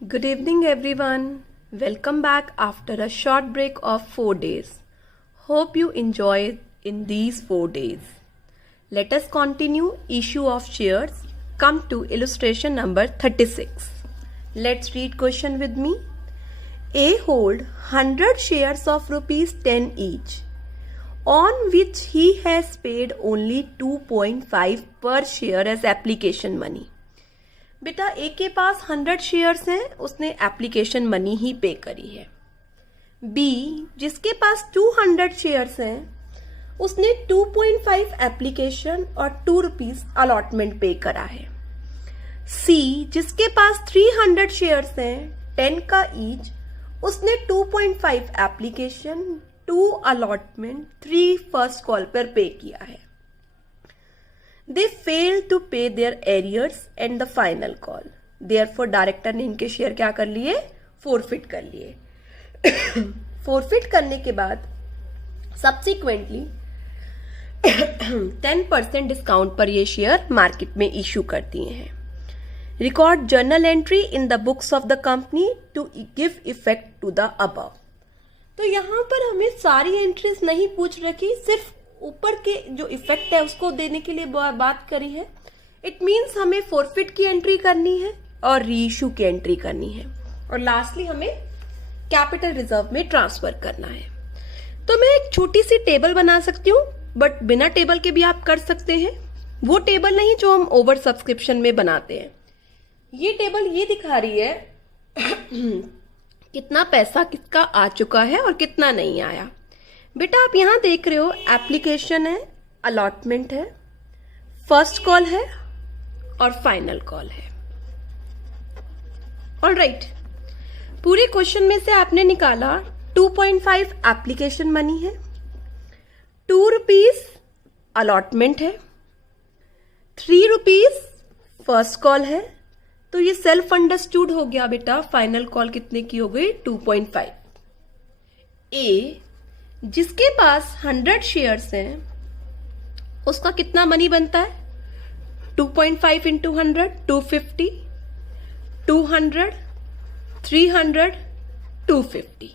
Good evening, everyone. Welcome back after a short break of 4 days. Hope you enjoyed in these 4 days. Let us continue issue of shares. Come to illustration number 36. Let's read question with me. A hold 100 shares of rupees 10 each, on which he has paid only 2.5 per share as application money. बेटा ए के पास 100 shares हैं, उसने application money ही पे करी है. B जिसके पास 200 shares हैं, उसने 2.5 एप्लीकेशन और 2 रुपीज अलॉटमेंट पे करा है. सी जिसके पास 300 शेयर्स हैं, 10 का ईच, उसने 2.5 एप्लीकेशन, 2 अलॉटमेंट, 3 फर्स्ट कॉल पर पे किया है. They failed to pay their arrears and the final call. Therefore, director ने इनके शेयर क्या कर लिए? फोरफिट कर लिए. फोरफिट करने के बाद सब्सिक्वेंटली 10% डिस्काउंट पर ये शेयर मार्केट में इशू कर दिए हैं. Record journal entry in the books of the company to give effect to the above. तो यहाँ पर हमें सारी एंट्रीज नहीं पूछ रखी, सिर्फ ऊपर के जो इफेक्ट है उसको देने के लिए बात करी है. इट मीन्स हमें फोरफिट की एंट्री करनी है और रीइश्यू की एंट्री करनी है, और लास्टली हमें कैपिटल रिजर्व में ट्रांसफर करना है. तो मैं एक छोटी सी टेबल बना सकती हूँ, बट बिना टेबल के भी आप कर सकते हैं. वो टेबल नहीं जो हम ओवर सब्सक्रिप्शन में बनाते हैं. ये टेबल ये दिखा रही है कितना पैसा किसका आ चुका है और कितना नहीं आया. बेटा आप यहां देख रहे हो, एप्लीकेशन है, अलॉटमेंट है, फर्स्ट कॉल है और फाइनल कॉल है. ऑलराइट, पूरे क्वेश्चन में से आपने निकाला 2.5 एप्लीकेशन मनी है, 2 रुपीज अलॉटमेंट है, 3 रुपीज फर्स्ट कॉल है. तो ये सेल्फ अंडरस्टूड हो गया बेटा. फाइनल कॉल कितने की हो गई? 2.5. ए जिसके पास 100 शेयर्स हैं, उसका कितना मनी बनता है? 2.5 इंटू 100, 250, 200, 300, 250.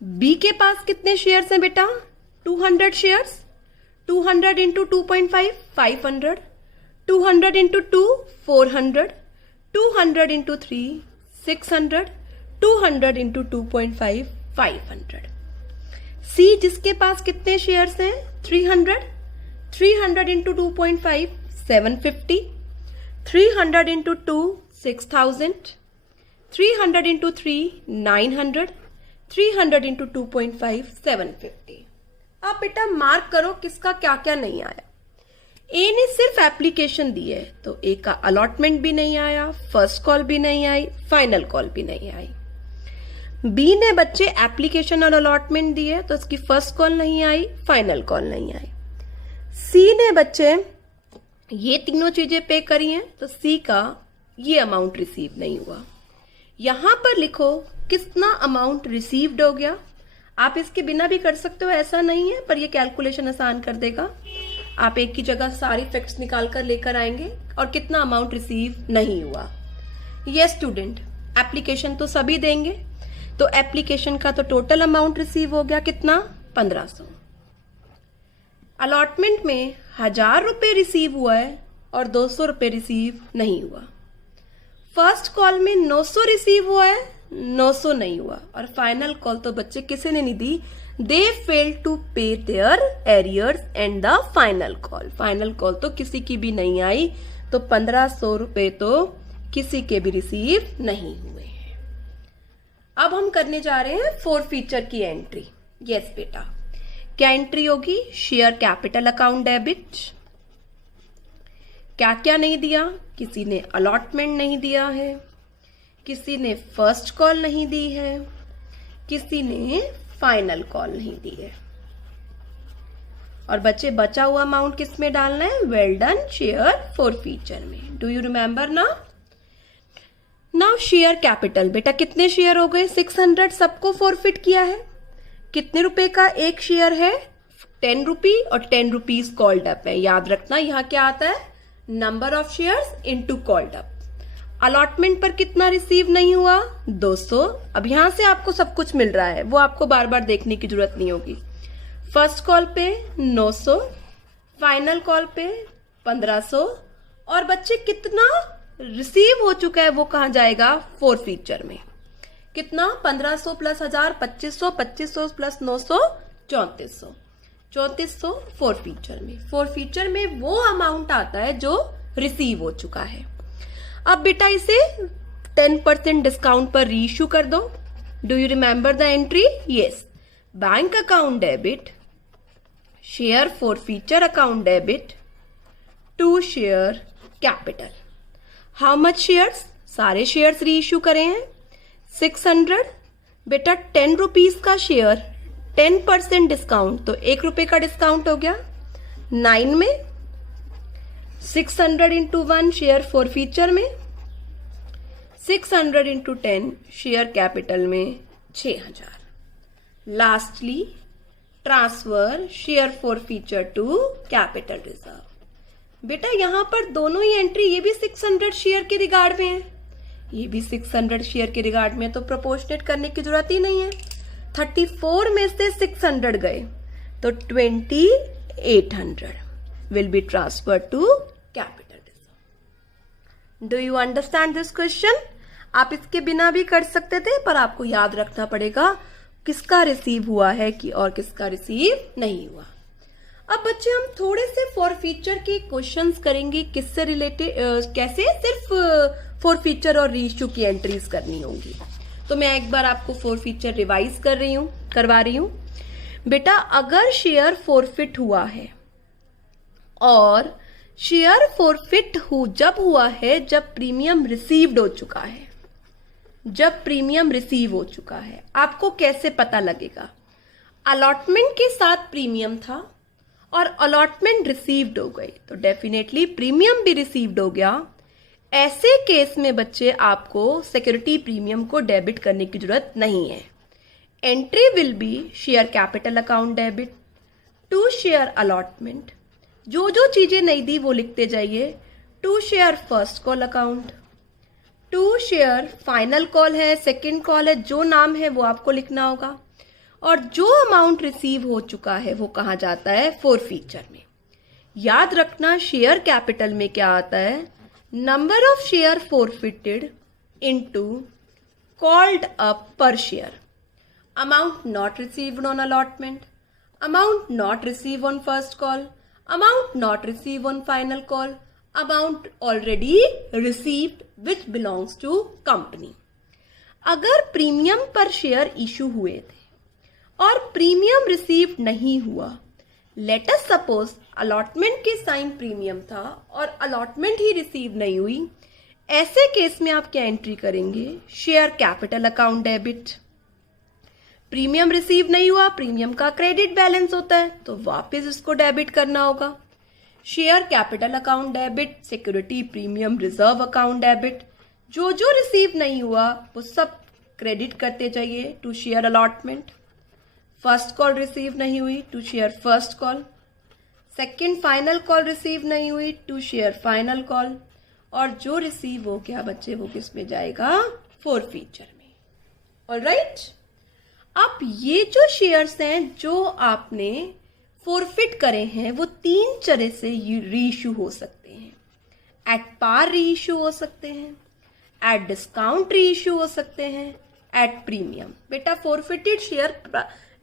बी के पास कितने शेयर्स हैं बेटा? 200 shares. 200 into 2.5, 500, 200 into 2, 400, 200 into 3, 600, 200 into 2.5, 500. सी जिसके पास कितने शेयर्स हैं? 300. 300 इंटू 2.5, 750. 300 इंटू 2, 6000. 300 इंटू 3, 900. 300 इंटू 2.5, 750. आप बेटा मार्क करो किसका क्या क्या नहीं आया. ए ने सिर्फ एप्लीकेशन दी है, तो ए का अलॉटमेंट भी नहीं आया, फर्स्ट कॉल भी नहीं आई, फाइनल कॉल भी नहीं आई. बी ने बच्चे एप्लीकेशन और अलॉटमेंट दी है, तो इसकी फर्स्ट कॉल नहीं आई, फाइनल कॉल नहीं आई. सी ने बच्चे ये तीनों चीजें पे करी हैं, तो सी का ये अमाउंट रिसीव नहीं हुआ. यहां पर लिखो कितना अमाउंट रिसीव्ड हो गया. आप इसके बिना भी कर सकते हो, ऐसा नहीं है, पर ये कैलकुलेशन आसान कर देगा. आप एक की जगह सारी फैक्ट्स निकाल कर लेकर आएंगे और कितना अमाउंट रिसीव नहीं हुआ. ये स्टूडेंट एप्लीकेशन तो सभी देंगे, तो एप्लीकेशन का तो टोटल अमाउंट रिसीव हो गया कितना? 1500. अलॉटमेंट में 1000 रुपए रिसीव हुआ है और 200 रुपए रिसीव नहीं हुआ. फर्स्ट कॉल में 900 रिसीव हुआ है, 900 नहीं हुआ. और फाइनल कॉल तो बच्चे किसी ने नहीं दी. They fail to pay their arrears and the final call. Final call तो किसी की भी नहीं आई, तो 1500 रुपए तो किसी के भी रिसीव नहीं हुए. अब हम करने जा रहे हैं फोर फीचर की एंट्री. यस बेटा, क्या एंट्री होगी? Share capital account debit. क्या क्या नहीं दिया? किसी ने अलॉटमेंट नहीं दिया है, किसी ने फर्स्ट कॉल नहीं दी है, किसी ने फाइनल कॉल नहीं दी है. और बच्चे बचा हुआ अमाउंट किस में डालना है? Well done share forfeiture में. डू यू रिमेंबर ना? Now share capital. बेटा कितने शेयर हो गए? 600. सबको फॉरफिट किया है. कितने रुपए का एक शेयर है? 10 रुपी, और 10 रुपीज कॉल्ड अप है. याद रखना यहाँ क्या आता है? Number of shares into called up. Allotment पर कितना रिसीव नहीं हुआ? 200। अब यहां से आपको सब कुछ मिल रहा है, वो आपको बार बार देखने की जरूरत नहीं होगी। फर्स्ट कॉल पे 900, फाइनल कॉल पे 1500, और बच्चे कितना रिसीव हो चुका है वो कहाँ जाएगा? फोरफीचर में। कितना? 1500 प्लस 1000 2500, 2500 प्लस 900 3400, 3400 फोरफीचर में। फोरफीचर में वो अमाउंट आता है जो रिसीव हो चुका है। अब बेटा इसे 10% डिस्काउंट पर रीइश्यू कर दो। Do you remember the entry? Yes, bank account debit, share forfeiture account debit to share capital. How much shares? सारे शेयर्स रीइश्यू करे हैं 600। बेटा 10 रुपीज का शेयर, 10% डिस्काउंट, तो 1 रुपए का डिस्काउंट हो गया 9 में। 600 इंटू 1 शेयर फोरफीचर में, 600 इंटू 10 शेयर कैपिटल में 6000। Lastly transfer share forfeiture to capital reserve. बेटा यहां पर दोनों ही एंट्री, ये भी 600 शेयर के रिगार्ड में है, ये भी 600 शेयर के रिगार्ड में, तो प्रोपोर्शनेट करने की जरूरत ही नहीं है। 34 में से 600 गए तो 2800 will be transferred to capital reserve. Do you understand this question? आप इसके बिना भी कर सकते थे, पर आपको याद रखना पड़ेगा किसका रिसीव हुआ है कि और किसका रिसीव नहीं हुआ। अब बच्चे हम थोड़े से फॉरफीचर के क्वेश्चंस करेंगे। किससे रिलेटेड? कैसे? सिर्फ फॉरफीचर और रीइश्यू की एंट्रीज करनी होंगी। तो मैं एक बार आपको फॉरफीचर रिवाइज करवा रही हूं। बेटा अगर शेयर फॉरफिट हुआ है, और शेयर फॉरफिट जब हुआ है जब प्रीमियम रिसीव्ड हो चुका है, जब प्रीमियम रिसीव हो चुका है, आपको कैसे पता लगेगा? अलॉटमेंट के साथ प्रीमियम था और अलॉटमेंट रिसीव्ड हो गई, तो डेफिनेटली प्रीमियम भी रिसीव्ड हो गया। ऐसे केस में बच्चे आपको सिक्योरिटी प्रीमियम को डेबिट करने की जरूरत नहीं है। Entry will be share capital account debit to share allotment. जो जो चीजें नहीं दी वो लिखते जाइए। To share first call account, to share final call है, सेकेंड कॉल है, जो नाम है वो आपको लिखना होगा। और जो अमाउंट रिसीव हो चुका है वो कहाँ जाता है? फोरफीचर में। याद रखना शेयर कैपिटल में क्या आता है? Number of share forfeited into called up पर share. Amount not received on allotment, amount not receive on first call, amount not receive on final call, amount already received which belongs to company. अगर premium पर share issue हुए थे और premium receive नहीं हुआ, let us suppose allotment के साइन premium था और अलॉटमेंट ही रिसीव नहीं हुई, ऐसे केस में आप क्या एंट्री करेंगे? Share capital account debit. Premium receive नहीं हुआ, प्रीमियम का क्रेडिट बैलेंस होता है तो वापस इसको डेबिट करना होगा। Share capital account debit, security premium reserve account debit. जो जो रिसीव नहीं हुआ वो सब क्रेडिट करते जाइए to share allotment. First call receive नहीं हुई to share first call, second final call receive नहीं हुई टू शेयर फाइनल कॉल, और जो रिसीव हो गया बच्चे वो किस में जाएगा? फोरफीचर में। ऑलराइट, अब ये जो शेयर्स हैं जो आपने फोरफिट करे हैं वो 3 तरह से रीइश्यू हो सकते हैं। एट पार रीइश्यू हो सकते हैं, एट डिस्काउंट रीइश्यू हो सकते हैं, एट प्रीमियम। बेटा forfeited share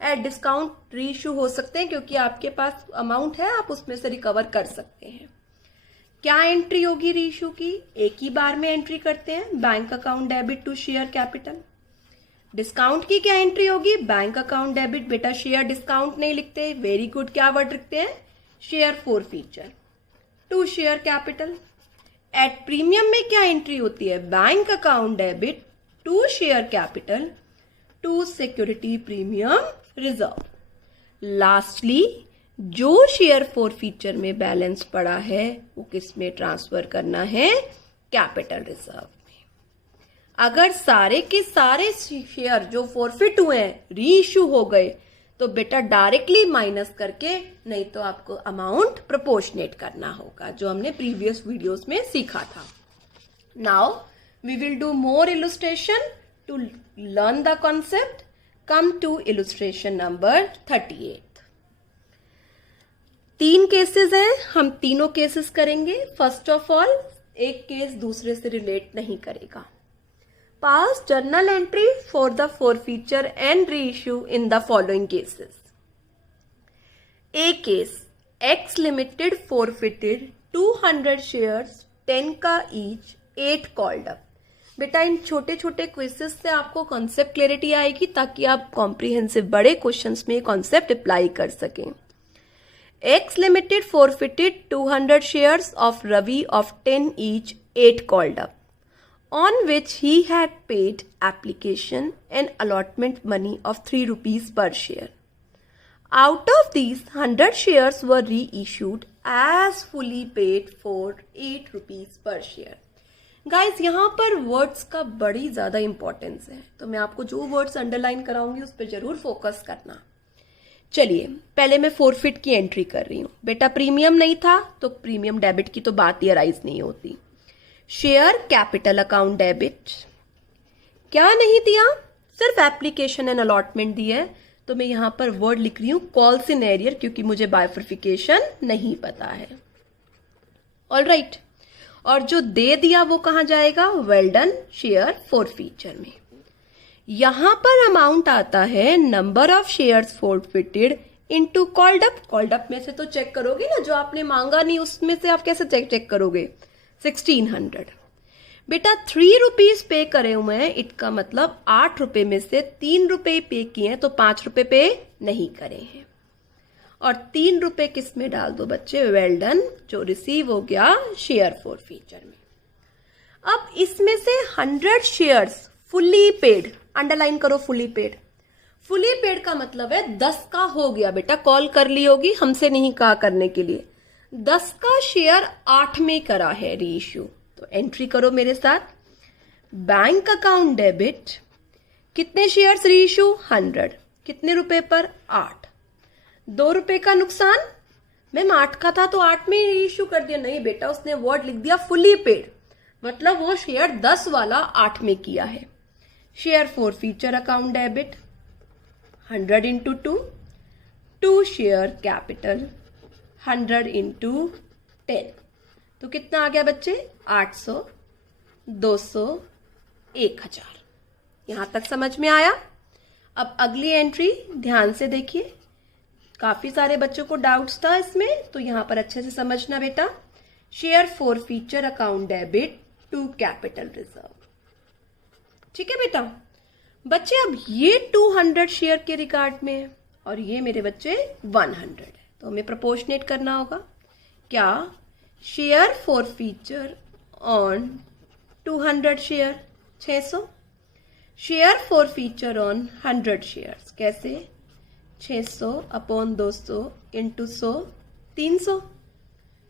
at discount reissue हो सकते हैं क्योंकि आपके पास अमाउंट है, आप उसमें से रिकवर कर सकते हैं। क्या एंट्री होगी रीइश्यू की? एक ही बार में एंट्री करते हैं, bank account debit to share capital. Discount की क्या एंट्री होगी? Bank account debit. बेटा शेयर डिस्काउंट नहीं लिखते, वेरी गुड, क्या वर्ड लिखते हैं? Share forfeiture to share capital. At premium में क्या एंट्री होती है? Bank account debit to share capital to security premium reserve. Lastly जो शेयर फोरफीचर में बैलेंस पड़ा है वो किस में ट्रांसफर करना है? कैपिटल रिजर्व में। अगर सारे के सारे शेयर जो फोरफिट हुए हैं रीइश्यू हो गए तो बेटा डायरेक्टली माइनस करके, नहीं तो आपको अमाउंट प्रोपोर्शनेट करना होगा, जो हमने प्रीवियस वीडियोस में सीखा था। Now We will do more illustration to learn the concept. Come to illustration number 38. 3 cases हैं, हम तीनों केसेस करेंगे. फर्स्ट ऑफ ऑल, एक केस दूसरे से रिलेट नहीं करेगा. पास journal entry for the forfeiture and reissue in the following cases. A case, X Limited forfeited 200 shares 10 का each, 8 called up. बेटा इन छोटे छोटे क्वेश्चंस से आपको कॉन्सेप्ट क्लैरिटी आएगी ताकि आप कॉम्प्रिहेंसिव बड़े क्वेश्चंस में कॉन्सेप्ट अप्लाई कर सकें. X Limited forfeited 200 shares of Ravi of 10 each, 8 called up, on which he had paid application and allotment money of 3 rupees per share. Out of these, 100 shares were reissued as fully paid for 8 rupees per share. Guys यहाँ पर words का बड़ी ज़्यादा importance है, तो मैं आपको जो वर्ड्स अंडरलाइन कराऊंगी उस पर जरूर फोकस करना. चलिए, पहले मैं फोरफिट की एंट्री कर रही हूँ. बेटा प्रीमियम नहीं था तो प्रीमियम डेबिट की तो बात ही अराइज नहीं होती. शेयर कैपिटल अकाउंट डेबिट क्या नहीं दिया, सिर्फ एप्लीकेशन एंड अलॉटमेंट दी है, तो मैं यहाँ पर वर्ड लिख रही हूँ कॉल्स इन एरियर क्योंकि मुझे बाइफर्फिकेशन नहीं पता है. All right. और जो दे दिया वो कहाँ जाएगा, वेल डन शेयर फॉरफीचर में. यहां पर अमाउंट आता है number of shares forfeited into called up. Called up में से तो चेक करोगे ना, जो आपने मांगा नहीं उसमें से आप कैसे चेक करोगे. 1600. बेटा 3 रुपीज पे करे हुए हैं, इट का मतलब 8 रुपए में से 3 रुपए पे किए हैं तो 5 रुपए पे नहीं करे हैं. और 3 रुपए किस में डाल दो बच्चे, वेल डन, जो रिसीव हो गया शेयर फॉरफीचर में. अब इसमें से 100 शेयर्स फुल्ली पेड, अंडरलाइन करो फुल्ली पेड. फुल्ली पेड का मतलब है 10 का हो गया. बेटा कॉल कर ली होगी, हमसे नहीं कहा करने के लिए. 10 का शेयर 8 में करा है री इश्यू, तो एंट्री करो मेरे साथ. बैंक अकाउंट डेबिट, कितने शेयर्स री इश्यू, 100, कितने रुपए पर, 8. 2 रुपए का नुकसान. मैम 8 का था तो 8 में री इश्यू कर दिया. नहीं बेटा, उसने वर्ड लिख दिया फुल्ली पेड, मतलब वो शेयर 10 वाला 8 में किया है. Share forfeiture account debit 100 into 2 share capital 100 into 10, तो कितना आ गया बच्चे, 800, 200, 1000. यहां तक समझ में आया. अब अगली एंट्री ध्यान से देखिए, काफी सारे बच्चों को डाउट्स था इसमें, तो यहां पर अच्छे से समझना बेटा. Share forfeiture account debit to capital reserve. ठीक है बेटा. बच्चे अब ये 200 शेयर के रिगार्ड में है और ये मेरे बच्चे 100 है, तो हमें प्रोपोर्शनेट करना होगा. क्या, share forfeiture on 200 share 600, share forfeiture on 100 shares कैसे, 600 अपॉन 200 इंटू 100, 300.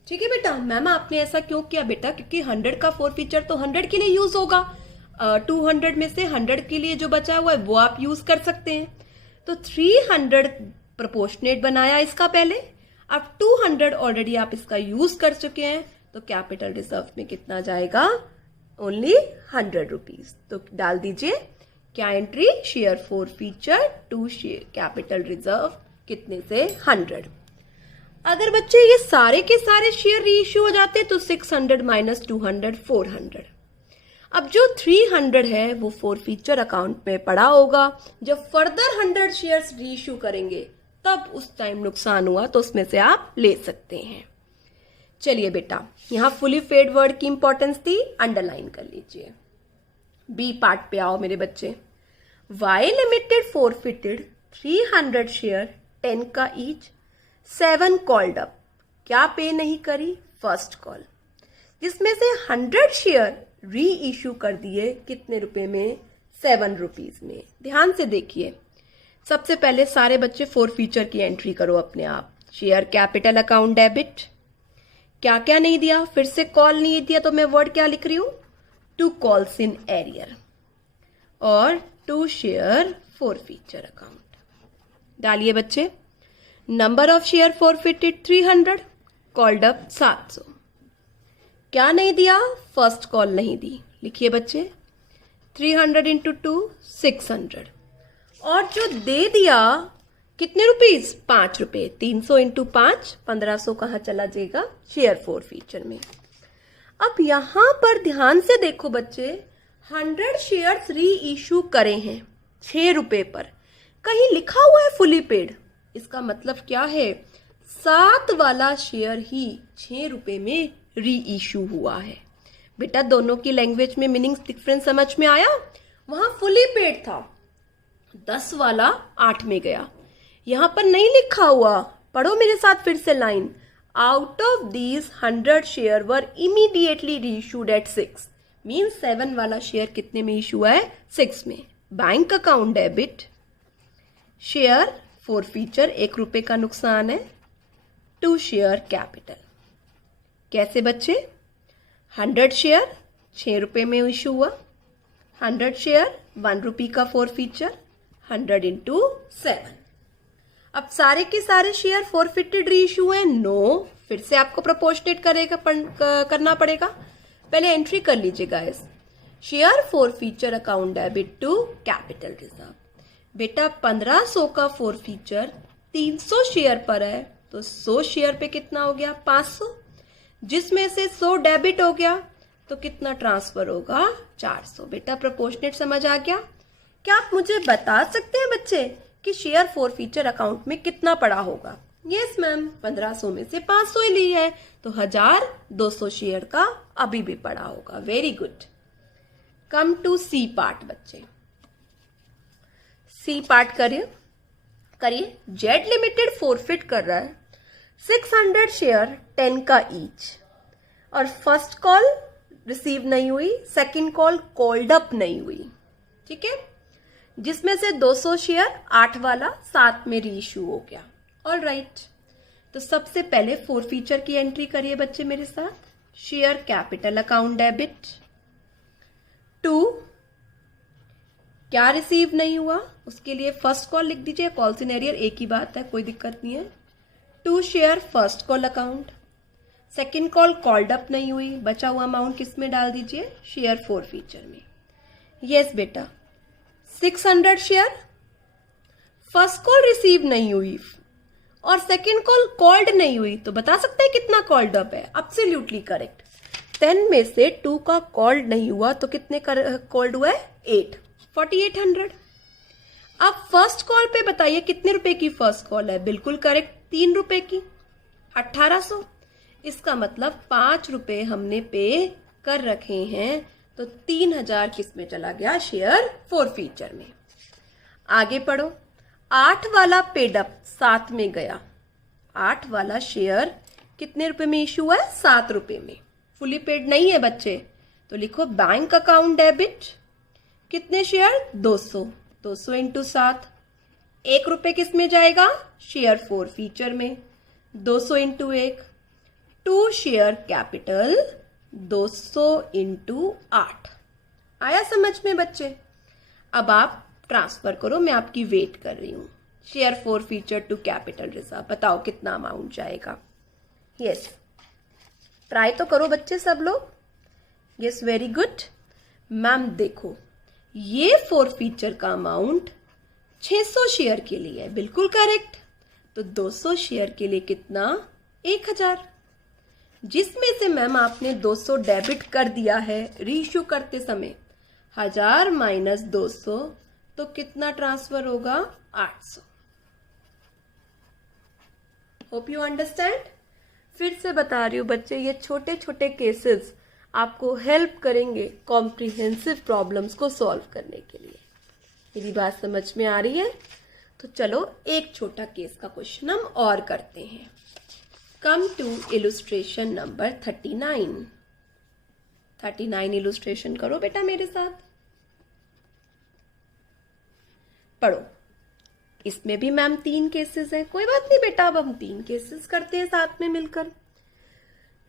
ठीक है बेटा. मैम आपने ऐसा क्यों किया बेटा, क्योंकि 100 का फॉरफीचर तो 100 के लिए यूज होगा. 200 में से 100 के लिए जो बचा हुआ है वो आप यूज कर सकते हैं. तो 300 प्रोपोर्शनेट बनाया इसका पहले, अब 200 ऑलरेडी आप इसका यूज कर चुके हैं, तो कैपिटल रिजर्व में कितना जाएगा, ओनली 100 रुपीज. तो डाल दीजिए क्या entry, share forfeiture to share capital reserve, कितने से 100. अगर बच्चे ये सारे के सारे शेयर रीइश्यू हो जाते तो 600 माइनस 200 400. अब जो 300 है वो फॉरफीचर अकाउंट में पड़ा होगा. जब फर्दर 100 शेयर्स रीइश्यू करेंगे तब उस टाइम नुकसान हुआ तो उसमें से आप ले सकते हैं. चलिए बेटा, यहां फुली पेड वर्ड की इंपॉर्टेंस थी, अंडरलाइन कर लीजिए. बी पार्ट पे आओ मेरे बच्चे. वाई लिमिटेड फॉरफिटेड 300 शेयर 10 का ईच, 7 कॉल्ड अप. क्या पे नहीं करी, फर्स्ट कॉल, जिसमें से 100 शेयर री इश्यू कर दिए कितने रुपए में, 7 रुपीज में. ध्यान से देखिए, सबसे पहले सारे बच्चे फॉरफीचर की एंट्री करो अपने आप. शेयर कैपिटल अकाउंट डेबिट, क्या क्या नहीं दिया, फिर से कॉल नहीं दिया, तो मैं वर्ड क्या लिख रही हूं, 2 कॉल्स इन एरियर और 2 शेयर फॉरफीचर अकाउंट. डालिए बच्चे. Number of share forfeited 300, called up 700. क्या नहीं दिया, फर्स्ट कॉल नहीं दी, लिखिए बच्चे, 300 इंटू 2 600, और जो दे दिया कितने रुपीज, 5 रुपए, 300 इंटू 5 1500 कहाँ चला जाएगा, शेयर फोर फीचर में। अब यहां पर ध्यान से देखो बच्चे, 100 शेयर्स री इशू करे हैं 6 रुपए पर, कहीं लिखा हुआ है फुली पेड, इसका मतलब क्या है, 7 वाला शेयर ही 6 रुपए में री इशू हुआ है। बेटा दोनों की लैंग्वेज में मीनिंग डिफरेंस समझ में आया, वहां फुली पेड था, 10 वाला 8 में गया, यहां पर नहीं लिखा हुआ, पढ़ो मेरे साथ फिर से line, out of these 100 share were immediately reissued at 6, mean 7 वाला शेयर कितने में इशू है, 6 में। Bank account debit, share forfeiture 1 रुपए का नुकसान है, टू शेयर कैपिटल। कैसे बच्चे, 100 शेयर 6 रुपए में इशू हुआ, 100 शेयर 1 रुपी का फोर फीचर, 100 इंटू 7। अब सारे के सारे शेयर फॉरफिटेड री इशू है, नो, फिर से आपको प्रोपोर्शनेट करना पड़ेगा। पहले एंट्री कर लीजिएगा इस share forfeiture account debit to capital reserve. बेटा 1500 का फोर फीचर 300 शेयर पर है, तो 100 शेयर पे कितना हो गया, 500, जिसमें से 100 डेबिट हो गया, तो कितना ट्रांसफर होगा, 400। बेटा प्रोपोर्शनेट समझ आ गया। क्या आप मुझे बता सकते हैं बच्चे कि शेयर फोर फीचर अकाउंट में कितना पड़ा होगा? यस मैम, 1500 में से 500 ही ली है, तो 1200 शेयर का अभी भी पड़ा होगा। Very good. Come to C part बच्चे, सी पार्ट करिए। जेड लिमिटेड फोरफिट कर रहा है 600 शेयर 10 का ईच, और फर्स्ट कॉल रिसीव नहीं हुई, सेकंड कॉल कॉल्ड अप नहीं हुई, ठीक है, जिसमें से 200 शेयर 8 वाला 7 में री इशू हो गया। ऑल राइट, तो सबसे पहले फोर फीचर की एंट्री करिए बच्चे मेरे साथ। Share capital account debit to, क्या रिसीव नहीं हुआ उसके लिए फर्स्ट कॉल लिख दीजिए, कॉल सिनेरियर एक ही बात है, कोई दिक्कत नहीं है। To share first call account, second call called up नहीं हुई, बचा हुआ अमाउंट किस में डाल दीजिए, शेयर फोर फीचर में। यस बेटा, 600 शेयर फर्स्ट कॉल रिसीव नहीं हुई और सेकेंड कॉल कॉल्ड नहीं हुई, तो बता सकते हैं कितना कॉल्ड अप है, एब्सोल्युटली करेक्ट। 10 में से 2 का कॉल्ड नहीं हुआ, तो कितने कॉल्ड हुआ है, 8, 4800। अब फर्स्ट कॉल पे बताइए कितने रुपए की फर्स्ट कॉल है, बिल्कुल करेक्ट, 3 रुपए की, 1800। इसका मतलब 5 रुपए हमने पे कर रखे हैं, तो 3000 किस में चला गया, शेयर फोर फीचर में। आगे पढ़ो, 8 वाला पेड अप 7 में गया, 8 वाला शेयर कितने रुपए में इशू हुआ है, 7 रुपए में, फुली पेड नहीं है बच्चे, तो लिखो बैंक अकाउंट डेबिट, कितने शेयर, 200, 200 इंटू 7, 1 रुपए किस में जाएगा, शेयर फोर फीचर में, 200 into 1, to share capital 200 into 8। आया समझ में बच्चे? अब आप ट्रांसफर करो, मैं आपकी वेट कर रही हूं। Share forfeiture to capital reserve, बताओ कितना अमाउंट जाएगा। यस, ट्राई तो करो बच्चे सब लोग। Yes, very good. मैम देखो, ये फोर फीचर का अमाउंट 600 शेयर के लिए है, बिल्कुल करेक्ट, तो 200 शेयर के लिए कितना, 1000, जिसमें से मैम आपने 200 डेबिट कर दिया है रीइश्यू करते समय, 1000 माइनस 200, तो कितना ट्रांसफर होगा, 800। Hope you understand. फिर से बता रही हूँ बच्चे, ये छोटे छोटे केसेस आपको हेल्प करेंगे कॉम्प्रिहेंसिव प्रॉब्लम्स को सॉल्व करने के लिए। मेरी बात समझ में आ रही है? तो चलो एक छोटा केस का क्वेश्चन हम और करते हैं। Come to illustration number 39। 39 illustration करो बेटा मेरे साथ, पढ़ो। इसमें भी मैम 3 केसेस हैं, कोई बात नहीं बेटा, अब हम 3 केसेस करते हैं साथ में मिलकर।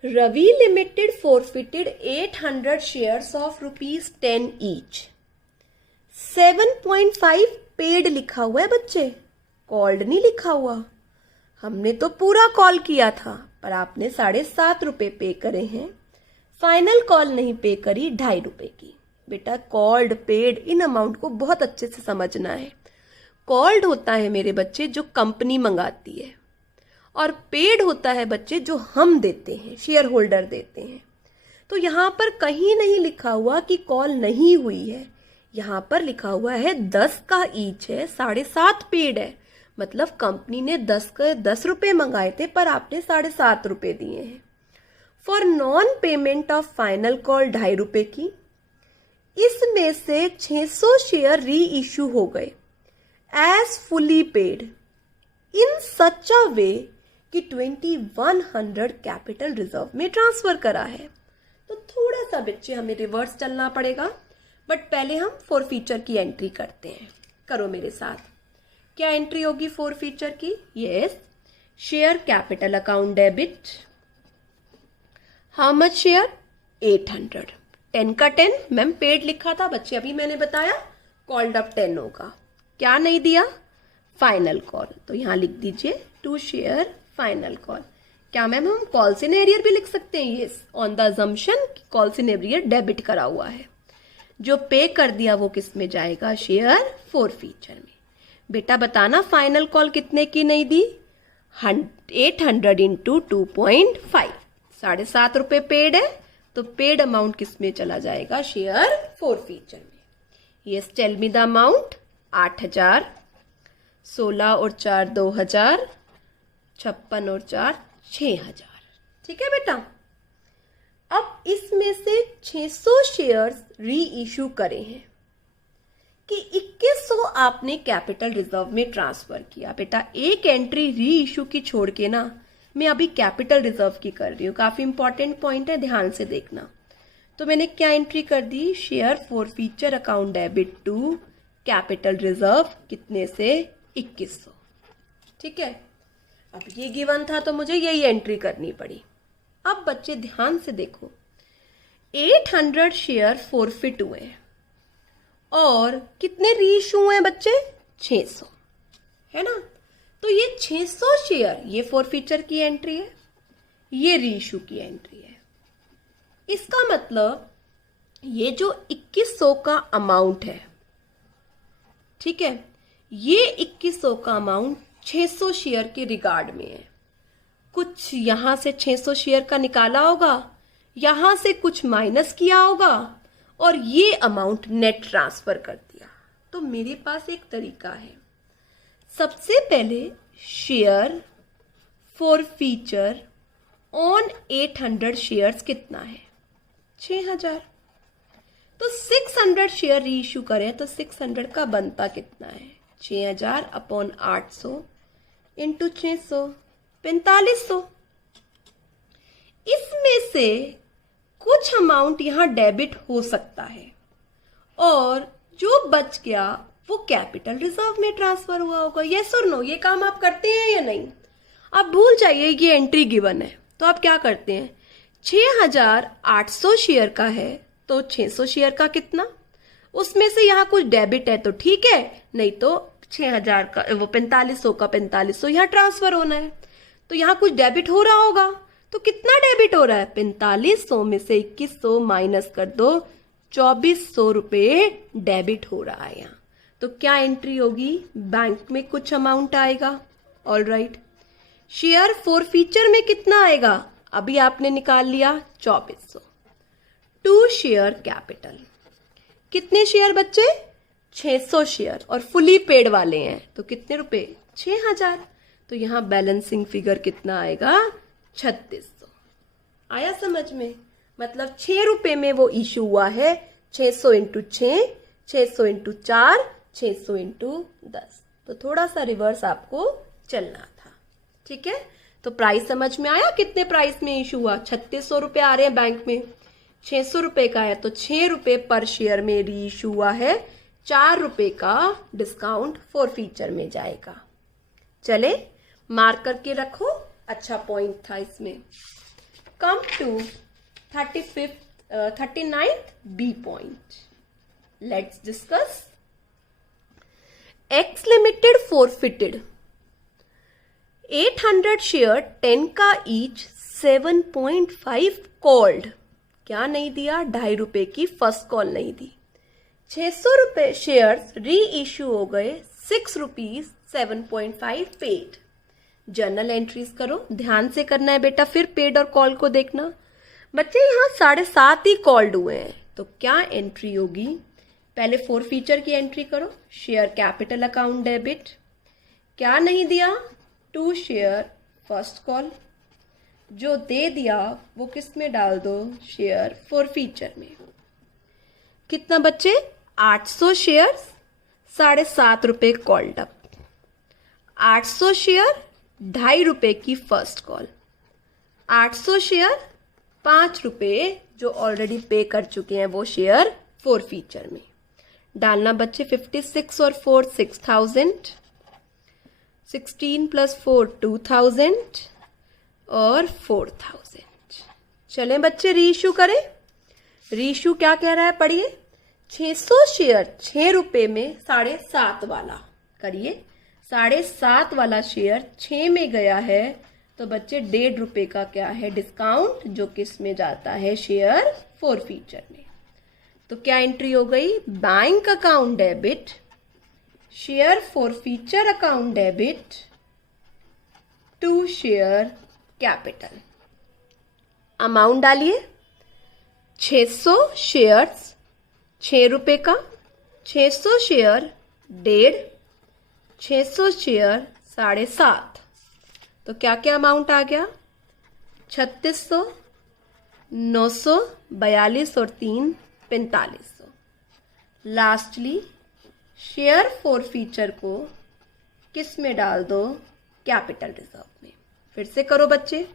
Ravi limited forfeited 800 shares of ₹10 each. 7.5 paid लिखा हुआ है बच्चे, कॉल्ड नहीं लिखा हुआ। हमने तो पूरा कॉल किया था, पर आपने 7.5 रुपए पे करे हैं। फाइनल कॉल नहीं पे करी 2.5 रुपए की। बेटा कॉल्ड पेड इन अमाउंट को बहुत अच्छे से समझना है। कॉल्ड होता है मेरे बच्चे जो कंपनी मंगाती है, और पेड होता है बच्चे जो हम देते हैं, शेयर होल्डर देते हैं। तो यहाँ पर कहीं नहीं लिखा हुआ कि कॉल नहीं हुई है, यहाँ पर लिखा हुआ है 10 का ईच है, 7.5 पेड है। मतलब कंपनी ने 10 के 10 रुपए मंगाए थे पर आपने 7.5 रुपए दिए हैं। For non payment of final call 2.5 रुपए की, इसमें से 600 शेयर री इश्यू हो गए एज फुली पेड इन सच अ वे कि 2100 कैपिटल रिजर्व में ट्रांसफर करा है। तो थोड़ा सा बच्चे हमें रिवर्स चलना पड़ेगा, बट पहले हम फोर फीचर की एंट्री करते हैं। करो मेरे साथ। क्या एंट्री होगी फोर फीचर की? Yes, share capital account debit. How much share? 800। 10 का 10 मैम पेड लिखा था बच्चे, अभी मैंने बताया कॉल्ड अप 10 होगा। क्या नहीं दिया? Final call. तो यहां लिख दीजिए टू शेयर फाइनल कॉल। क्या मैम हम कॉल्स इन एरियर भी लिख सकते हैं? Yes, on the assumption calls in arrear debit करा हुआ है। जो पे कर दिया वो किस में जाएगा? शेयर फोर फीचर में। बेटा बताना फाइनल कॉल कितने की नहीं दी? 800 इंटू 2.5, 7.5 रुपए पेड है, तो पेड अमाउंट किस में चला जाएगा? शेयर फोर फीचर में। Yes, tell me the amount. 8000, 16 और 4 2000, 56 और 4 6000। ठीक है बेटा। अब इसमें से 600 शेयर्स री इश्यू करे हैं कि 2100 आपने कैपिटल रिजर्व में ट्रांसफर किया। बेटा एक एंट्री री इश्यू की छोड़ के ना मैं अभी कैपिटल रिजर्व की कर रही हूँ। काफी इंपॉर्टेंट पॉइंट है, ध्यान से देखना। तो मैंने क्या एंट्री कर दी? Share forfeiture account debit to capital reserve, कितने से? 2100। ठीक है। अब ये गिवन था तो मुझे यही एंट्री करनी पड़ी। अब बच्चे ध्यान से देखो, 800 शेयर फोरफिट हुए और कितने रीइश्यू हुए बच्चे? 600, है ना। तो ये 600 शेयर, ये फोर फीचर की एंट्री है, ये रीइश्यू की एंट्री है। इसका मतलब ये जो 2100 का अमाउंट है, ठीक है, ये 2100 का अमाउंट 600 शेयर के रिगार्ड में है। कुछ यहां से 600 शेयर का निकाला होगा, यहां से कुछ माइनस किया होगा, और ये अमाउंट नेट ट्रांसफर कर दिया। तो मेरे पास एक तरीका है। सबसे पहले share for feature on 800 shares कितना है? 6000। तो 600 शेयर री इश्यू करें तो 600 का बनता कितना है? 6000 अपॉन 800 इंटू 600, 4500। इसमें से कुछ अमाउंट यहां डेबिट हो सकता है और जो बच गया वो कैपिटल रिजर्व में ट्रांसफर हुआ होगा। यस और नो? ये काम आप करते हैं या नहीं? आप भूल जाइए ये एंट्री गिवन है। तो आप क्या करते हैं? 6800 शेयर का है तो 600 शेयर का कितना? उसमें से यहाँ कुछ डेबिट है तो ठीक है, नहीं तो 6000 का वो 4500 का 4500 यहाँ ट्रांसफर होना है। तो यहाँ कुछ डेबिट हो रहा होगा, तो कितना डेबिट हो रहा है? 4500 में से 2100 माइनस कर दो, 2400 रुपये डेबिट हो रहा है यहाँ। तो क्या एंट्री होगी? बैंक में कुछ अमाउंट आएगा। All right. Share forfeiture में कितना आएगा? अभी आपने निकाल लिया 2400। टू शेयर कैपिटल, कितने शेयर बच्चे? 600 शेयर, और फुली पेड वाले हैं तो कितने रुपए? 6000। तो यहां बैलेंसिंग फिगर कितना आएगा? 3600। आया समझ में? मतलब 6 रुपए में वो इशू हुआ है। 600 इंटू 6, 600 इंटू 4, 600 इंटू 10। तो थोड़ा सा रिवर्स आपको चलना था। ठीक है। तो प्राइस समझ में आया? कितने प्राइस में इशू हुआ? 3600 रुपए आ रहे हैं बैंक में, 600 रुपए का है तो 6 रुपए पर शेयर में री इशू हुआ है। 4 रुपए का डिस्काउंट फोर फीचर में जाएगा। चले मार्क करके रखो, अच्छा पॉइंट था इसमें। Come to 39th B point. Let's discuss. X limited forfeited 800 share 10 का ईच 7.5 कॉल्ड। क्या नहीं दिया? 2.5 रुपए की फर्स्ट कॉल नहीं दी। 600 रुपए शेयर्स री इश्यू हो गए, 6 रुपीज 7.5 पेड। जर्नल एंट्रीज करो, ध्यान से करना है बेटा, फिर पेड और कॉल को देखना। बच्चे यहाँ 7.5 ही कॉल्ड हुए हैं, तो क्या एंट्री होगी? पहले 4 फीचर की एंट्री करो। Share capital account debit. क्या नहीं दिया? 2 शेयर फर्स्ट कॉल। जो दे दिया वो किस में डाल दो? शेयर 4 फीचर में। कितना बच्चे? 800 शेयर 7.5 रुपए कॉल्ड अप। 800 शेयर 2.5 रुपए की फर्स्ट कॉल। 800 शेयर 5 रुपए जो ऑलरेडी पे कर चुके हैं वो शेयर 4 फीचर में डालना। बच्चे 56 और 4 6000, 16 + 4 2000 और 4000। चलें बच्चे रीइश्यू करें। रीइश्यू क्या कह रहा है पढ़िए। 600 शेयर 6 रुपए में 7.5 वाला करिए। 7.5 वाला शेयर 6 में गया है, तो बच्चे 1.5 रुपए का क्या है? डिस्काउंट, जो किस में जाता है? शेयर 4 फीचर में। तो क्या एंट्री हो गई? Bank account debit, share 4 feature account debit to share capital. Amount डालिए। 600 शेयर्स 6 रुपए का, 600 शेयर 1.5, 600 शेयर 7.5, तो क्या क्या अमाउंट आ गया? 3600, 900, 42 और 3 4500। लास्टली शेयर 4 फीचर को किस में डाल दो? कैपिटल रिजर्व में। फिर से करो बच्चे।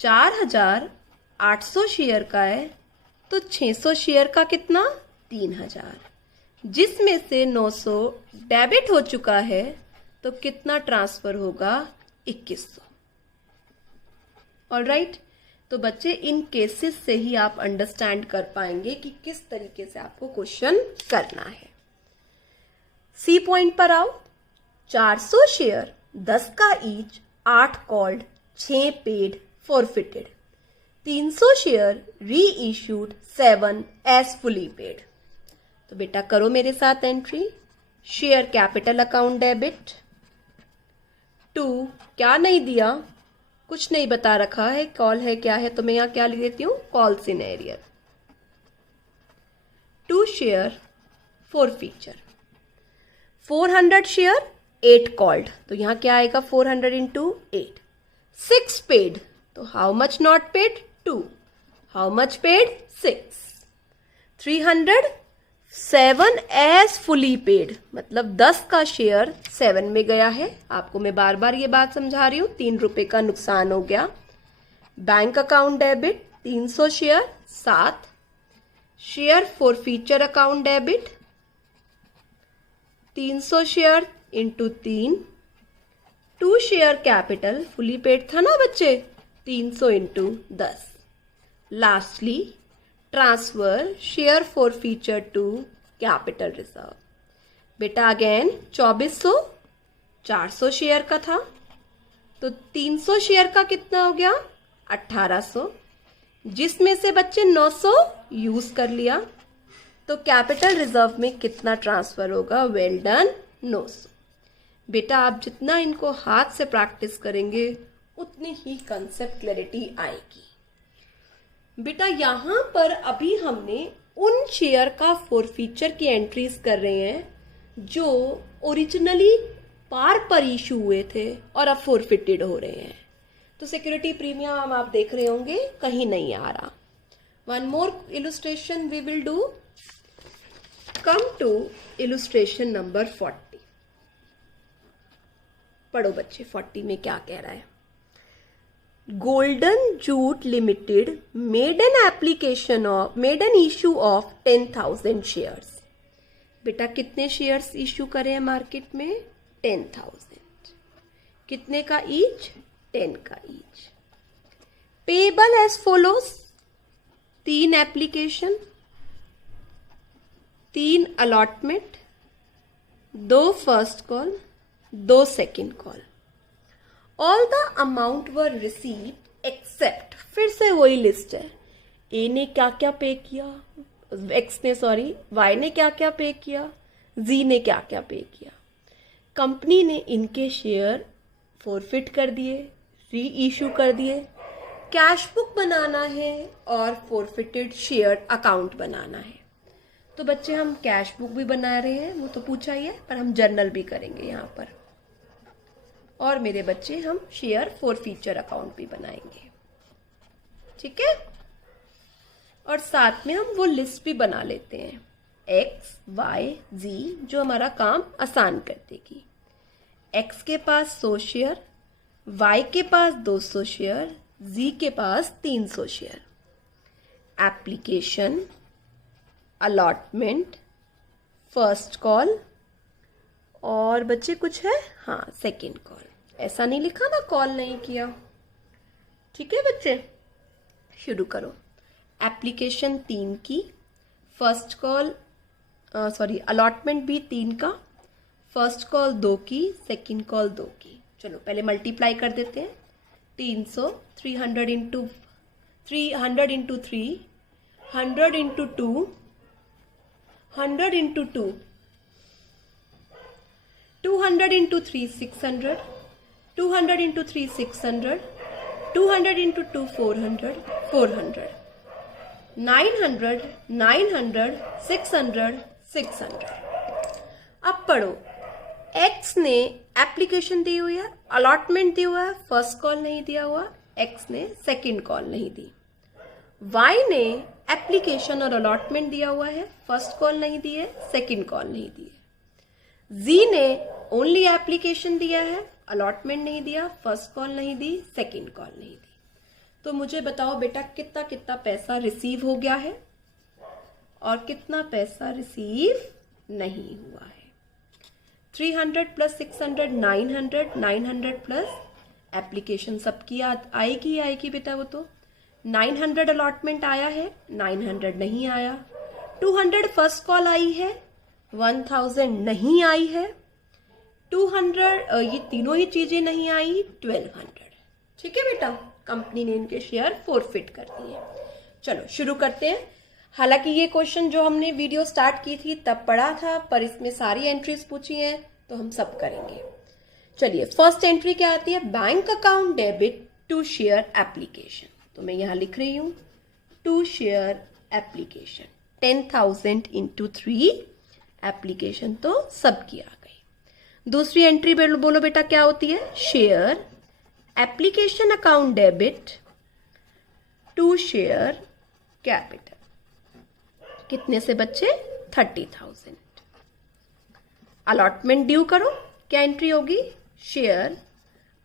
4800 शेयर का है, तो 600 शेयर का कितना? 3000, जिसमें से 900 डेबिट हो चुका है, तो कितना ट्रांसफर होगा? 2100। ऑलराइट, तो बच्चे इन केसेस से ही आप अंडरस्टैंड कर पाएंगे कि किस तरीके से आपको क्वेश्चन करना है। सी पॉइंट पर आओ। 400 शेयर 10 का each, 8 called, 6 paid, forfeited. 300 share री इश्यूड, 7 एज फुली पेड। तो बेटा करो मेरे साथ entry. Share capital account debit 2, क्या नहीं दिया? कुछ नहीं बता रखा है, कॉल है क्या है, तो मैं यहां क्या लिख देती हूं? Call scenario. 2 share 4 feature. 400 share 8 called, तो यहां क्या आएगा? 400 × 8। 6 पेड, तो how much not paid? 2। How much paid? 6। 300 7 as fully paid, मतलब 10 का शेयर 7 में गया है। आपको मैं बार बार ये बात समझा रही हूं, 3 रुपए का नुकसान हो गया। Bank account debit 300 share 7, share 4 feature account debit 300 share × 3, 2 share capital fully paid था ना बच्चे, 300 × 10। Lastly transfer share 4 feature to capital reserve. बेटा अगेन 2400 400 शेयर का था, तो 300 शेयर का कितना हो गया? 1800, जिसमें से बच्चे 900 यूज कर लिया। तो कैपिटल रिजर्व में कितना ट्रांसफर होगा? Well done, 900। बेटा आप जितना इनको हाथ से प्रैक्टिस करेंगे उतनी ही कंसेप्ट क्लैरिटी आएगी। बेटा यहां पर अभी हमने उन शेयर का 4 फीचर की एंट्रीज कर रहे हैं जो ओरिजिनली पार पर इशू हुए थे और अब फॉरफिटेड हो रहे हैं। तो सिक्योरिटी प्रीमियम आप देख रहे होंगे कहीं नहीं आ रहा। One more illustration we will do. Come to illustration number 40। पढ़ो बच्चे 40 में क्या कह रहा है। Golden jute limited made an issue of 10,000 shares. बेटा कितने शेयर्स इशू करे हैं मार्केट में? 10,000। कितने का ईच? 10 का each. Payable as follows, 3 application, 3 allotment, 2 first call, 2 second call. All the amount were received except, फिर से वही लिस्ट है, ए ने क्या क्या पे किया, एक्स ने, सॉरी वाई ने क्या क्या पे किया, जी ने क्या क्या पे किया। कंपनी ने इनके शेयर फॉरफिट कर दिए, री इशू कर दिए। कैश बुक बनाना है और फॉरफिटेड शेयर अकाउंट बनाना है। तो बच्चे हम कैश बुक भी बना रहे हैं, वो तो पूछा ही है, पर हम जर्नल भी करेंगे यहाँ पर। और मेरे बच्चे हम शेयर फॉरफीचर अकाउंट भी बनाएंगे, ठीक है। और साथ में हम वो लिस्ट भी बना लेते हैं, एक्स वाई जी, जो हमारा काम आसान कर देगी। एक्स के पास 100 शेयर, वाई के पास 200 शेयर, जी के पास 300 share. Application, allotment, first call और बच्चे कुछ है, हाँ सेकंड कॉल। ऐसा नहीं लिखा ना कॉल नहीं किया, ठीक है बच्चे। शुरू करो। एप्लीकेशन 3 की, फर्स्ट कॉल सॉरी अलॉटमेंट भी 3 का, फर्स्ट कॉल 2 की, सेकंड कॉल 2 की। चलो पहले मल्टीप्लाई कर देते हैं। 300, 300 into 300 into 3, 100 into 2, 100 into 2, 200 into 3 600, 200 into 3 600, 200 into 2 400, 400, 900, 900, 600, 600। अब पढ़ो, एक्स ने एप्लीकेशन दी हुई है, अलॉटमेंट दी हुआ है, फर्स्ट कॉल नहीं दिया हुआ, एक्स ने सेकंड कॉल नहीं दी। वाई ने एप्लीकेशन और अलॉटमेंट दिया हुआ है, फर्स्ट कॉल नहीं दी है, सेकंड कॉल नहीं दी है। जी ने ओनली एप्लीकेशन दिया है, अलॉटमेंट नहीं दिया, फर्स्ट कॉल नहीं दी, सेकंड कॉल नहीं दी। तो मुझे बताओ बेटा कितना कितना पैसा रिसीव हो गया है और कितना पैसा रिसीव नहीं हुआ है। 300 प्लस 600 900, 900 प्लस एप्लीकेशन सबकी आएगी आएगी बेटा, वो तो 900 अलॉटमेंट आया है, 900 नहीं आया। 200 फर्स्ट कॉल आई है, 1000 नहीं आई है। 200 ये तीनों ही चीजें नहीं आई, 1200। ठीक है बेटा, कंपनी ने इनके शेयर फॉरफिट कर दिए। चलो शुरू करते हैं। हालांकि ये क्वेश्चन जो हमने वीडियो स्टार्ट की थी तब पढ़ा था, पर इसमें सारी एंट्रीज पूछी हैं तो हम सब करेंगे। चलिए फर्स्ट एंट्री क्या आती है, bank account debit to share application. तो मैं यहां लिख रही हूं to share application, 10,000 into 3 application तो सबकी आ गई। दूसरी एंट्री बोलो बेटा क्या होती है, share application account debit to share capital. कितने से बच्चे, 30,000। अलॉटमेंट ड्यू करो, क्या एंट्री होगी, share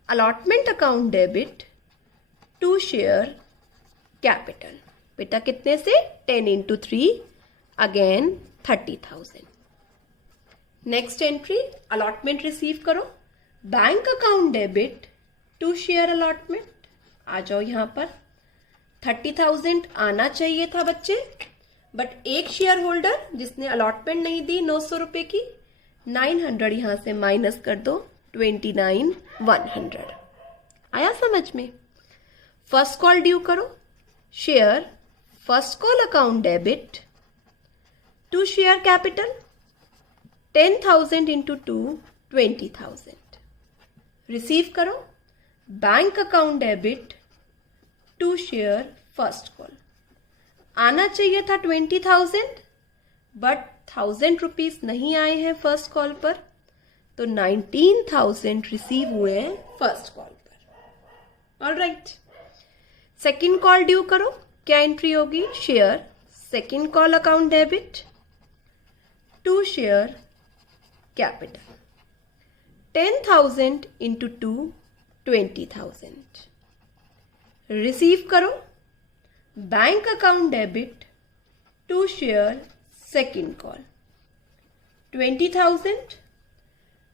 allotment account debit to share capital. बेटा कितने से, 10 into 3, again 30,000। Next entry allotment receive करो, bank account debit to share allotment. आ जाओ यहां पर, 30,000 आना चाहिए था बच्चे, बट एक शेयर होल्डर जिसने अलॉटमेंट नहीं दी 900 रुपए की, 900 यहां से माइनस कर दो, 29,100। आया समझ में। फर्स्ट कॉल ड्यू करो, share first call account debit to share capital, 10,000 into 2, 20,000। Receive करो, bank account debit to share first call. आना चाहिए था 20,000, बट 1,000 रुपीज नहीं आए हैं फर्स्ट कॉल पर, तो 19,000 रिसीव हुए हैं फर्स्ट कॉल पर। All right, second call due करो, क्या एंट्री होगी, share second call account debit to share capital, 10,000 into 2, 20,000। Receive करो, bank account debit to share second call, 20,000।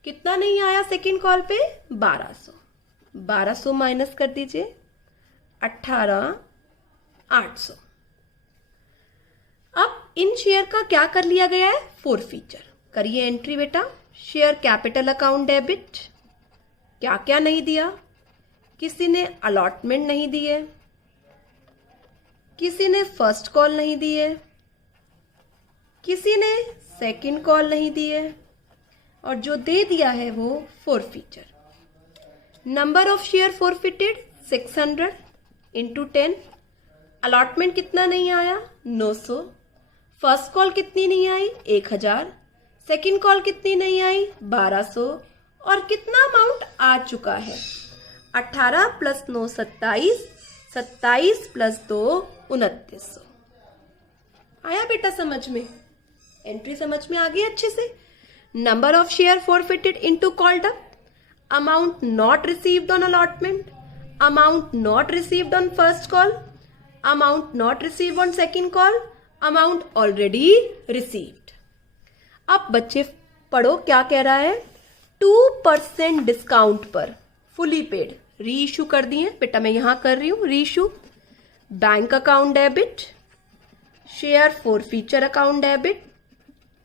कितना नहीं आया सेकेंड कॉल पे, 1200। 1200 माइनस कर दीजिए, 18,800। अब इन शेयर का क्या कर लिया गया है, फॉरफीचर। करिए एंट्री बेटा, शेयर कैपिटल अकाउंट डेबिट, क्या क्या नहीं दिया, किसी ने अलॉटमेंट नहीं दी है, किसी ने फर्स्ट कॉल नहीं दी है, किसी ने सेकंड कॉल नहीं दी है, और जो दे दिया है वो forfeiture. Number of share forfeited 600 into 10। Allotment कितना नहीं आया? 900। फर्स्ट कॉल कितनी नहीं आई? 1000। सेकंड कॉल कितनी नहीं आई? 1200। और कितना अमाउंट आ चुका है? 18 प्लस 9 27, 27 प्लस 2 2900। आया बेटा समझ में? एंट्री समझ में आ गई अच्छे से? Number of share forfeited into called up, amount not received on allotment, amount not received on first call, amount not received on second call, amount already received. अब बच्चे पढ़ो क्या कह रहा है। 2% डिस्काउंट पर फुली पेड री इशू कर दिए। बेटा मैं यहां कर रही हूं reissue. Bank account debit, share forfeiture account debit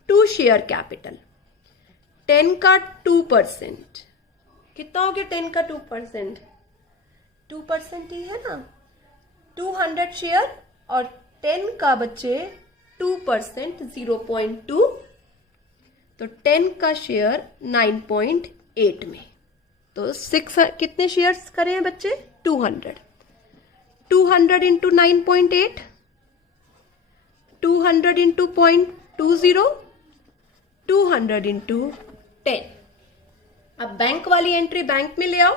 to share capital. 10 का 2%, कितना हो गया 10 का 2%? 2% ही है ना। 200 शेयर और 10 का बच्चे 2% 0.2, तो 10 का शेयर 9.8 में, तो 6 कितने शेयर्स करें हैं बच्चे? 200। 200 इंटू 9.8, 200 इंटू 0.20, 200 इंटू 10। अब बैंक वाली एंट्री बैंक में ले आओ।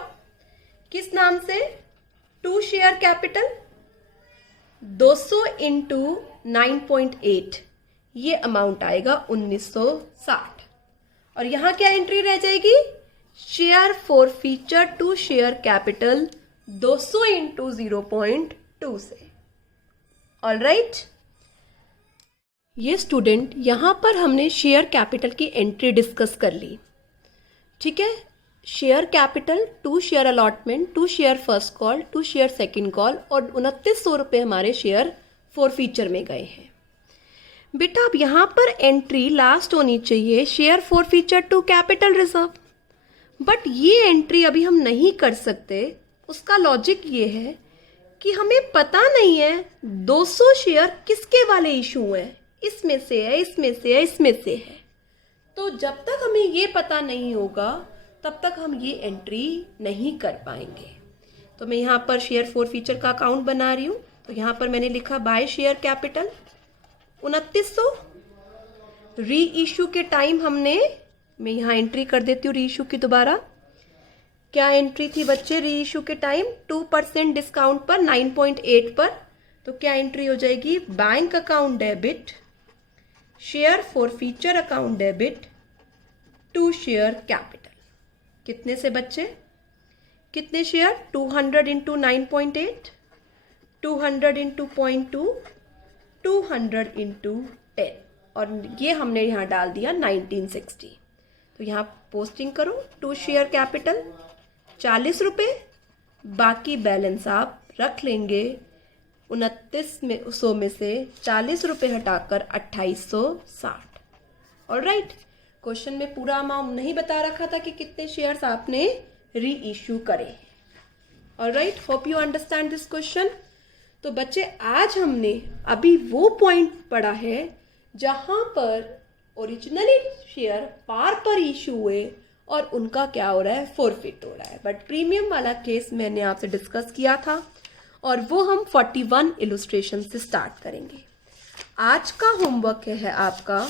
किस नाम से? 2 शेयर कैपिटल 200 इंटू 9.8, ये अमाउंट आएगा 1960। और यहां क्या एंट्री रह जाएगी? Share forfeiture to share capital 200 into 0.2 से। ऑल राइट, ये स्टूडेंट यहां पर हमने शेयर कैपिटल की एंट्री डिस्कस कर ली। ठीक है, share capital, 2 share allotment, 2 share first call, 2 share second call, और 2900 रुपये हमारे शेयर फोरफीचर में गए हैं। बेटा अब यहां पर एंट्री लास्ट होनी चाहिए share forfeiture to capital reserve, but ये एंट्री अभी हम नहीं कर सकते। उसका लॉजिक ये है कि हमें पता नहीं है 200 शेयर किसके वाले इशू है, इसमें से है, इसमें से है, इसमें से है। तो जब तक हमें ये पता नहीं होगा तब तक हम ये एंट्री नहीं कर पाएंगे। तो मैं यहाँ पर शेयर फोरफीचर का अकाउंट बना रही हूँ। तो यहाँ पर मैंने लिखा बाय शेयर कैपिटल 2900। री इशू के टाइम हमने, मैं यहाँ एंट्री कर देती हूँ री इशू की दोबारा। क्या एंट्री थी बच्चे री इशू के टाइम? 2% डिस्काउंट पर 9.8 पर। तो क्या एंट्री हो जाएगी? Bank account debit, share forfeiture account debit to share capital. कितने से बच्चे? कितने शेयर? 200 इंटू 9.8, 200 इंटू 0.2, 200 इंटू 10, और ये हमने यहाँ डाल दिया 1960। तो यहाँ पोस्टिंग करो 2 शेयर कैपिटल 40 रुपये, बाकी बैलेंस आप रख लेंगे 2900 में से 40 रुपये हटाकर 2860। ऑलराइट, क्वेश्चन में पूरा अमाउंट नहीं बता रखा था कि कितने शेयर्स आपने री इशू करे। Alright, hope you understand this question. तो बच्चे आज हमने अभी वो पॉइंट पढ़ा है जहां पर ओरिजिनली शेयर पार पर इशू हुए और उनका क्या हो रहा है? फोरफिट हो रहा है। बट प्रीमियम वाला केस मैंने आपसे डिस्कस किया था और वो हम 41 इलस्ट्रेशन से स्टार्ट करेंगे। आज का होमवर्क है आपका,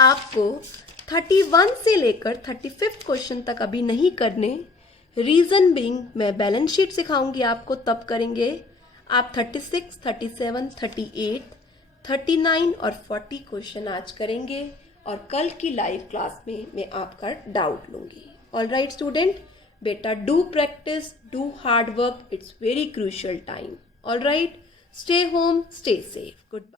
आपको 31 से लेकर 35 क्वेश्चन तक अभी नहीं करने। रीजन बीइंग मैं बैलेंस शीट सिखाऊंगी आपको, तब करेंगे। आप 36, 37, 38, 39 और 40 क्वेश्चन आज करेंगे और कल की लाइव क्लास में मैं आपका डाउट लूंगी। ऑलराइट स्टूडेंट, बेटा do practice, do hard work, it's very crucial time. All right, stay home, stay safe, good bye.